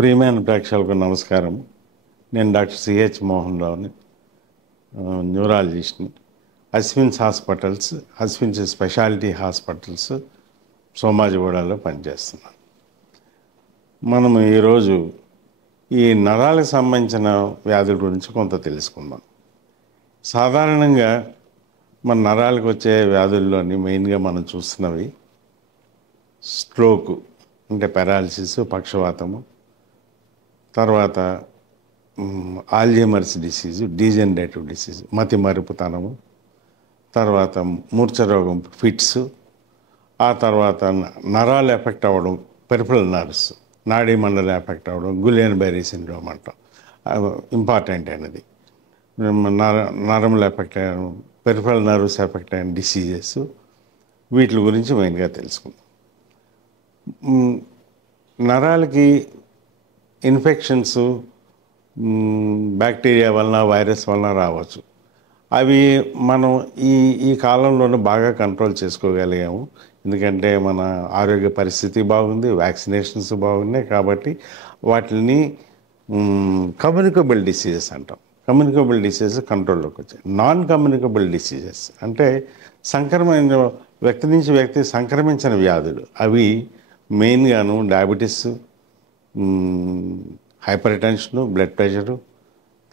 ప్రియమైన ప్రేక్షకులకు నమస్కారం. నేను డాక్టర్ సిహెచ్ మోహన్ రావుని, న్యూరాలజిస్ట్ని. అశ్విన్స్ స్పెషాలిటీ హాస్పిటల్స్ సోమాజిగూడలో పనిచేస్తున్నాను. మనం ఈరోజు ఈ నరాలకు సంబంధించిన వ్యాధుల గురించి కొంత తెలుసుకుందాం. సాధారణంగా మన నరాలకు వచ్చే వ్యాధుల్లోని మెయిన్గా మనం చూస్తున్నవి స్ట్రోకు, అంటే పారాలిసిస్, పక్షవాతము, తర్వాత ఆల్జీమర్స్ డిసీజు, డీజనరేటివ్ డిసీజ్, మతి మరుపుతనము, తర్వాత మూర్ఛ రోగం, ఫిట్స్, ఆ తర్వాత నరాలు ఎఫెక్ట్ అవ్వడం, పెరిఫరల్ నర్వ్స్, నాడీ మండలం ఎఫెక్ట్ అవ్వడం, గులియన్ బెర్రీ సిండ్రోమ్ అంటాం. ఇంపార్టెంట్ అనేది నరములు ఎఫెక్ట్ అయ్యడం, పెరిఫరల్ నర్వ్స్ ఎఫెక్ట్ అయిన డిసీజెస్, వీటి గురించి మెయిన్గా తెలుసుకుందాం. నరాలకి ఇన్ఫెక్షన్స్ బ్యాక్టీరియా వలన, వైరస్ వలన రావచ్చు. అవి మనం ఈ కాలంలోనే బాగా కంట్రోల్ చేసుకోగలిగాము. ఎందుకంటే మన ఆరోగ్య పరిస్థితి బాగుంది, వ్యాక్సినేషన్స్ బాగున్నాయి. కాబట్టి వాటిని కమ్యూనికబుల్ డిసీజెస్ అంటాం. కమ్యూనికబుల్ డిసీజెస్ కంట్రోల్లోకి వచ్చాయి. నాన్ కమ్యూనికబుల్ డిసీజెస్ అంటే వ్యక్తి నుంచి వ్యక్తి సంక్రమించిన వ్యాధులు. అవి మెయిన్గాను diabetes, hypertension, blood pressure,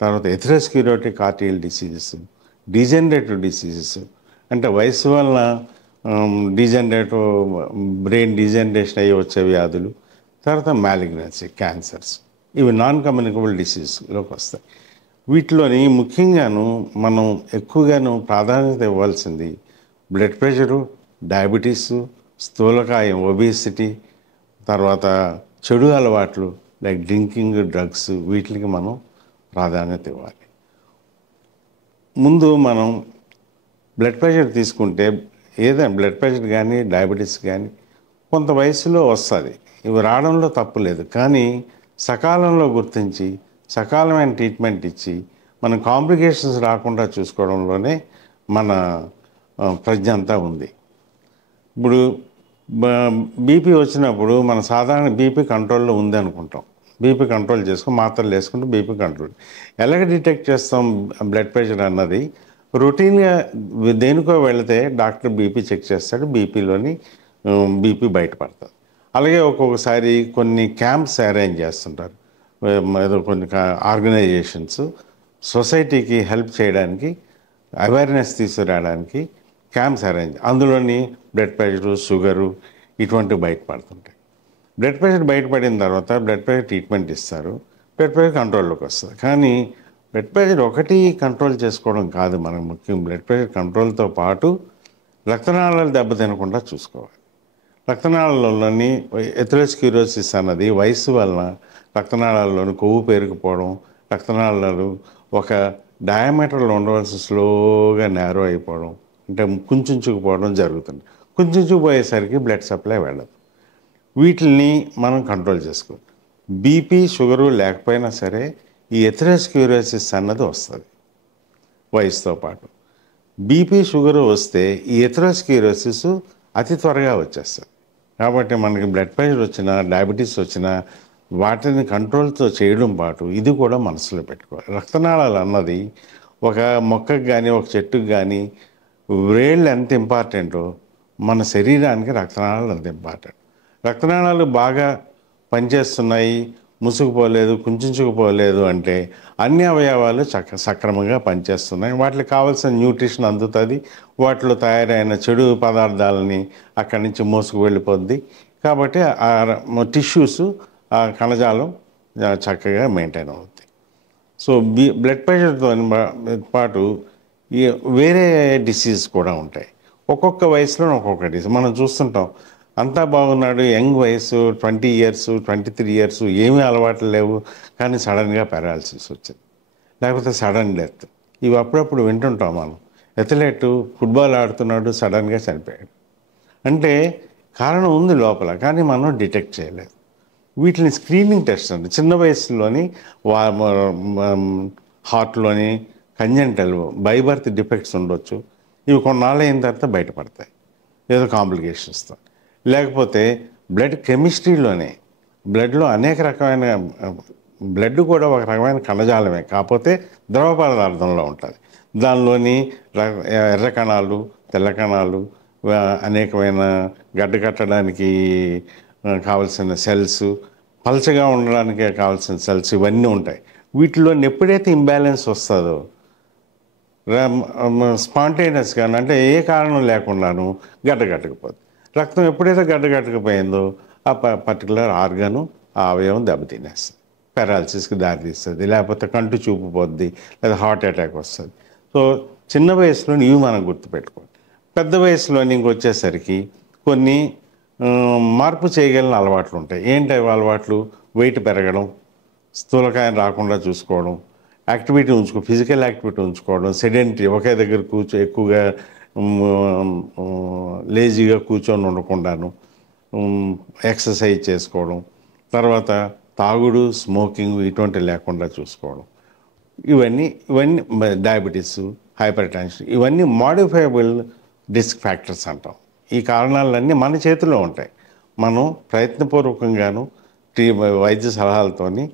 తర్వాత atherosclerotic arterial diseases, degenerative diseases అంటే వయసు వలన బ్రెయిన్ డీజనరేషన్ అయ్యి వచ్చే వ్యాధులు, తర్వాత మ్యాలిగ్నెన్సీ, క్యాన్సర్స్. ఇవి నాన్ కమ్యూనికబుల్ డిసీజెస్లోకి వస్తాయి. వీటిలోని ముఖ్యంగాను మనం ఎక్కువగాను ప్రాధాన్యత ఇవ్వాల్సింది బ్లడ్ ప్రెషరు, డయాబెటీసు, స్థూలకాయం, ఒబేసిటీ, తర్వాత చెడు అలవాట్లు లైక్ డ్రింకింగ్, డ్రగ్స్, వీటికి మనం ప్రాధాన్యత ఇవ్వాలి. ముందు మనం బ్లడ్ ప్రెషర్ తీసుకుంటే, ఏదైనా బ్లడ్ ప్రెషర్ కానీ డయాబెటీస్ కానీ కొంత వయసులో వస్తుంది. ఇవి రావడంలో తప్పు లేదు. కానీ సకాలంలో గుర్తించి సకాలమైన ట్రీట్మెంట్ ఇచ్చి మనం కాంప్లికేషన్స్ రాకుండా చూసుకోవడంలోనే మన ప్రజ్ఞ అంతా ఉంది. ఇప్పుడు బీపీ వచ్చినప్పుడు మన సాధారణ బీపీ కంట్రోల్లో ఉంది అనుకుంటాం. బీపీ కంట్రోల్ చేసుకుని మాత్రలు వేసుకుంటూ బీపీ కంట్రోల్. ఎలాగ డిటెక్ట్ చేస్తాం బ్లడ్ ప్రెషర్ అన్నది? రొటీన్గా దేనికో వెళితే డాక్టర్ బీపీ చెక్ చేస్తాడు, బీపీలోని బీపీ బయటపడుతుంది. అలాగే ఒక్కొక్కసారి కొన్ని క్యాంప్స్ అరేంజ్ చేస్తుంటారు. ఏదో కొన్ని ఆర్గనైజేషన్స్ సొసైటీకి హెల్ప్ చేయడానికి, అవేర్నెస్ తీసుకురావడానికి క్యాంప్స్ అరేంజ్, అందులోని బ్లడ్ ప్రెషరు, షుగరు ఇటువంటివి బయటపడుతుంటాయి. బ్లడ్ ప్రెషర్ బయటపడిన తర్వాత బ్లడ్ ప్రెషర్ ట్రీట్మెంట్ ఇస్తారు, బ్లడ్ ప్రెషర్ కంట్రోల్లోకి వస్తుంది. కానీ బ్లడ్ ప్రెషర్ ఒకటి కంట్రోల్ చేసుకోవడం కాదు మనకు ముఖ్యం. బ్లడ్ ప్రెషర్ కంట్రోల్తో పాటు రక్తనాళాలు దెబ్బతినకుండా చూసుకోవాలి. రక్తనాళాలలోని ఎథెరోస్క్లెరోసిస్ అన్నది వయసు వలన రక్తనాళాల్లోని కొవ్వు పేరుకుపోవడం, రక్తనాళాలు ఒక డయామీటర్లో ఉండవలసి స్లోగా నేరో అయిపోవడం, అంటే కుంచుకుపోవడం జరుగుతుంది. కుంచుకుపోయేసరికి బ్లడ్ సప్లై వెళ్ళదు. వీటిని మనం కంట్రోల్ చేసుకోవాలి. బీపీ, షుగరు లేకపోయినా సరే ఈ ఎథెరోస్క్లెరోసిస్ అన్నది వస్తుంది వయసుతో పాటు. బీపీ, షుగరు వస్తే ఈ ఎథెరోస్క్లెరోసిస్ అతి త్వరగా వచ్చేస్తుంది. కాబట్టి మనకి బ్లడ్ ప్రెషర్ వచ్చినా, డయాబెటీస్ వచ్చినా వాటిని కంట్రోల్తో చేయడం పాటు ఇది కూడా మనసులో పెట్టుకోవాలి. రక్తనాళాలు అన్నది ఒక మొక్కకు కానీ ఒక చెట్టుకు కానీ వేళ్ళు ఎంత ఇంపార్టెంటో మన శరీరానికి రక్తనాళాలు అంత ఇంపార్టెంట్. రక్తనాళాలు బాగా పనిచేస్తున్నాయి, ముసుగుపోలేదు, కుంచుకుపోలేదు అంటే అన్ని అవయవాలు సక్రమంగా పనిచేస్తున్నాయి. వాటికి కావాల్సిన న్యూట్రిషన్ అందుతుంది. వాటిలో తయారైన చెడు పదార్థాలని అక్కడి నుంచి మోసుకు వెళ్ళిపోద్ది. కాబట్టి ఆ టిష్యూస్, ఆ కణజాలం చక్కగా మెయింటైన్ అవుతుంది. సో బ్లడ్ ప్రెషర్తో పాటు వేరే డిసీజ్ కూడా ఉంటాయి. ఒక్కొక్క వయసులో ఒక్కొక్క డిసీజ్ మనం చూస్తుంటాం. అంతా బాగున్నాడు, యంగ్ వయసు, 20 years, 23 years, ఏమీ అలవాట్లు లేవు, కానీ సడన్గా పారాలిసిస్ వచ్చింది, లేకపోతే సడన్ డెత్. ఇవి అప్పుడప్పుడు వింటుంటాం మనం. అథ్లెట్ ఫుట్బాల్ ఆడుతున్నాడు, సడన్గా చనిపోయాడు. అంటే కారణం ఉంది లోపల, కానీ మనం డిటెక్ట్ చేయలేదు. వీటిని స్క్రీనింగ్ టెస్ట్ అంటే చిన్న వయసులోని హార్ట్లోని కంజెంటల్ బైబర్త్ డిఫెక్ట్స్ ఉండొచ్చు. ఇవి కొన్నాళ్ళు అయిన తర్వాత బయటపడతాయి ఏదో కాంప్లికేషన్స్తో. లేకపోతే బ్లడ్ కెమిస్ట్రీలోనే బ్లడ్లో అనేక రకమైన బ్లడ్ కూడా ఒక రకమైన కణజాలమే, కాకపోతే ద్రవ పదార్థంలో ఉంటుంది. దానిలోని ఎర్ర కణాలు, తెల్ల కణాలు, అనేకమైన గడ్డ కట్టడానికి కావలసిన సెల్స్, పల్చగా ఉండడానికి కావాల్సిన సెల్స్ ఇవన్నీ ఉంటాయి. వీటిలో ఎప్పుడైతే ఇంబ్యాలెన్స్ వస్తుందో స్పాంటేనియస్గా అంటే ఏ కారణం లేకుండాను గడ్డగట్టకపోతుంది. రక్తం ఎప్పుడైతే గడ్డగట్టకపోయిందో ఆ పర్టికులర్ ఆర్గాను, ఆ అవయవం దెబ్బతినేస్తుంది, పెరాలసిస్కి దారితీస్తుంది, లేకపోతే కంటి చూపు పోద్ది, లేదా హార్ట్ అటాక్ వస్తుంది. సో చిన్న వయసులో ఇవి మనం గుర్తుపెట్టుకోండి. పెద్ద వయసులోని ఇంకొచ్చేసరికి కొన్ని మార్పు చేయగలిగిన అలవాట్లు ఉంటాయి. ఏంటి అవి అలవాట్లు? వెయిట్ పెరగడం, స్థూలకాయం రాకుండా చూసుకోవడం, యాక్టివిటీ ఫిజికల్ యాక్టివిటీ ఉంచుకోవడం, సెడెంటరీ ఒకే దగ్గర ఎక్కువగా లేజీగా కూర్చొని ఉండకుండాను ఎక్సర్సైజ్ చేసుకోవడం, తర్వాత తాగుడు, స్మోకింగ్ ఇటువంటి లేకుండా చూసుకోవడం, ఇవన్నీ డయాబెటీస్, హైపర్ టెన్షన్, ఇవన్నీ మాడిఫైబుల్ రిస్క్ ఫ్యాక్టర్స్ అంటాం. ఈ కారణాలన్నీ మన చేతిలో ఉంటాయి. మనం ప్రయత్నపూర్వకంగాను వైద్య సలహాలతోని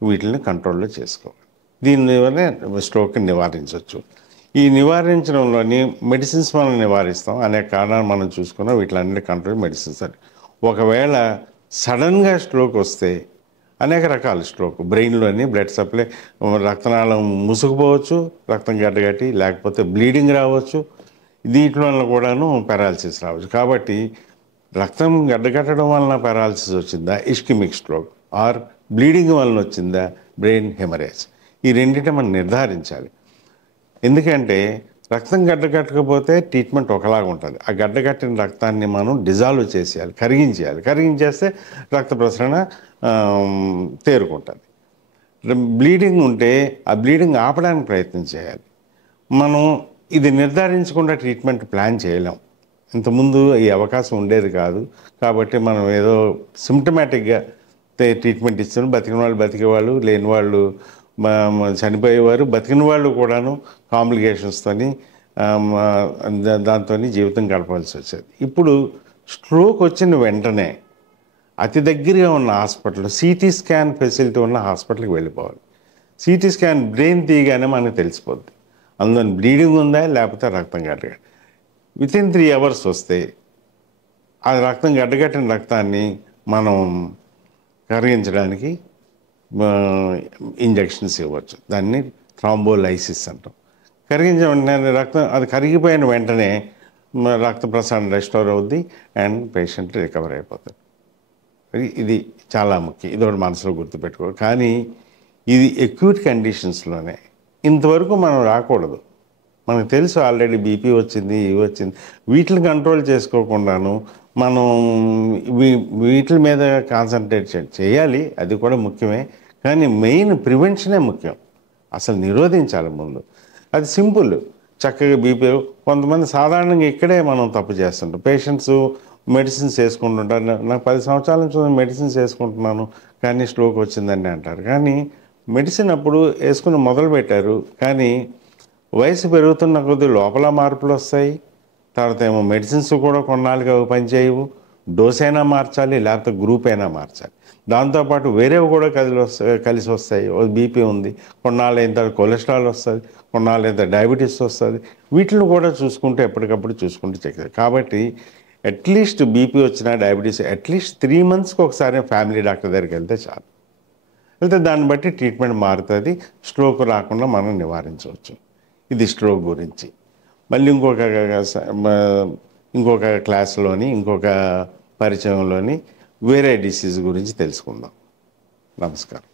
వీటిని కంట్రోల్లో చేసుకోవాలి. దీనివల్ల స్ట్రోక్ని నివారించవచ్చు. ఈ నివారించడంలోని మెడిసిన్స్ మనం నివారిస్తాం, అనేక కారణాలు మనం చూసుకున్నాం. వీటిలన్నిటి కంట్రోల్ మెడిసిన్స్ అని. ఒకవేళ సడన్గా స్ట్రోక్ వస్తే అనేక రకాల స్ట్రోక్, బ్రెయిన్లోని బ్లడ్ సప్లై, రక్తనాళం మూసుకుపోవచ్చు, రక్తం గడ్డగట్టి, లేకపోతే బ్లీడింగ్ రావచ్చు, దీంట్లో కూడాను పెరాలసిస్ రావచ్చు. కాబట్టి రక్తం గడ్డగట్టడం వలన పెరాలసిస్ వచ్చిందా, ఇస్కిమిక్ స్ట్రోక్, ఆర్ బ్లీడింగ్ వలన వచ్చిందా, బ్రెయిన్ హెమరేజ్, ఈ రెండింటిని మనం నిర్ధారించాలి. ఎందుకంటే రక్తం గడ్డగట్టకపోతే ట్రీట్మెంట్ ఒకలాగా ఉంటుంది. ఆ గడ్డగట్టిన రక్తాన్ని మనం డిజాల్వ్ చేసేయాలి, కరిగించేయాలి. కరిగించేస్తే రక్త ప్రసరణ తేరుకుంటుంది. బ్లీడింగ్ ఉంటే ఆ బ్లీడింగ్ ఆపడానికి ప్రయత్నం చేయాలి. మనం ఇది నిర్ధారించకుండా ట్రీట్మెంట్ ప్లాన్ చేయలేం. ఇంతకుముందు ఈ అవకాశం ఉండేది కాదు. కాబట్టి మనం ఏదో సిమ్టమాటిక్గా ట్రీట్మెంట్ ఇచ్చారు. బతికిన వాళ్ళు బతికేవాళ్ళు, లేని వాళ్ళు చనిపోయేవారు, బతికిన వాళ్ళు కూడాను కాంప్లికేషన్స్తోని దాంతో జీవితం గడపాల్సి వచ్చేది. ఇప్పుడు స్ట్రోక్ వచ్చిన వెంటనే అతి దగ్గరగా ఉన్న హాస్పిటల్, సిటీ స్కాన్ ఫెసిలిటీ ఉన్న హాస్పిటల్కి వెళ్ళిపోవాలి. సిటీ స్కాన్ బ్రెయిన్ తీయగానే మనకు తెలిసిపోద్ది అందులో బ్లీడింగ్ ఉందా, లేకపోతే రక్తం గడ్డగట్టి. వితిన్ 3 hours వస్తే ఆ రక్తం గడ్డగట్టిన రక్తాన్ని మనం కరిగించడానికి ఇంజెక్షన్స్ ఇవ్వచ్చు. దాన్ని థ్రాంబోలైసిస్ అంటాం. కరిగించిన వెంటనే రక్తం అది కరిగిపోయిన వెంటనే రక్త ప్రసరణ రెస్టోర్ అవుద్ది అండ్ పేషెంట్ రికవర్ అయిపోతాడు. ఇది చాలా ముఖ్యం. ఇది ఒకటి మనసులో గుర్తుపెట్టుకో. కానీ ఇది అక్యూట్ కండిషన్స్లోనే, ఇంతవరకు మనం రాకూడదు. మనకు తెలుసు ఆల్రెడీ బీపీ వచ్చింది, ఇవి వచ్చింది, వీటిని కంట్రోల్ చేసుకోకుండాను మనం వీటి మీద కాన్సన్ట్రేట్ చేయాలి. అది కూడా ముఖ్యమే. కానీ మెయిన్ ప్రివెన్షనే ముఖ్యం. అసలు నిరోధించాలి ముందు. అది సింపుల్. చక్కగా బీపీ, కొంతమంది సాధారణంగా ఇక్కడే మనం తప్పు చేస్తుంటాం. పేషెంట్స్ మెడిసిన్స్ వేసుకుంటుంటారు. నాకు 10 సంవత్సరాల నుంచి మెడిసిన్స్ వేసుకుంటున్నాను కానీ స్ట్రోక్ వచ్చిందని అంటారు. కానీ మెడిసిన్ అప్పుడు వేసుకుని మొదలుపెట్టారు, కానీ వయసు పెరుగుతున్న కొద్దీ లోపల మార్పులు వస్తాయి. తర్వాత ఏమో మెడిసిన్స్ కూడా కొన్నాళ్ళుగా పనిచేయవు. డోస్ అయినా మార్చాలి, లేకపోతే గ్రూప్ అయినా మార్చాలి. దాంతోపాటు వేరేవి కూడా కలిసి వస్తాయి. బీపీ ఉంది, కొన్నాళ్ళు అయిన తర్వాత కొలెస్ట్రాల్ వస్తుంది, కొన్నాళ్ళు అయిన డయాబెటీస్ వస్తుంది. వీటిని కూడా చూసుకుంటే ఎప్పటికప్పుడు చూసుకుంటే చెక్. కాబట్టి అట్లీస్ట్ బీపీ వచ్చినా, డయాబెటీస్ అట్లీస్ట్ 3 monthsకి ఒకసారి ఫ్యామిలీ డాక్టర్ దగ్గరికి వెళ్తే చాలు. వెళ్తే దాన్ని బట్టి ట్రీట్మెంట్ మారుతుంది. స్ట్రోక్ రాకుండా మనం నివారించవచ్చు. ఇది స్ట్రోక్ గురించి. మళ్ళీ ఇంకొక క్లాస్లోని, ఇంకొక పరిచయంలోని వేరే డిసీజ్ గురించి తెలుసుకుందాం. నమస్కారం.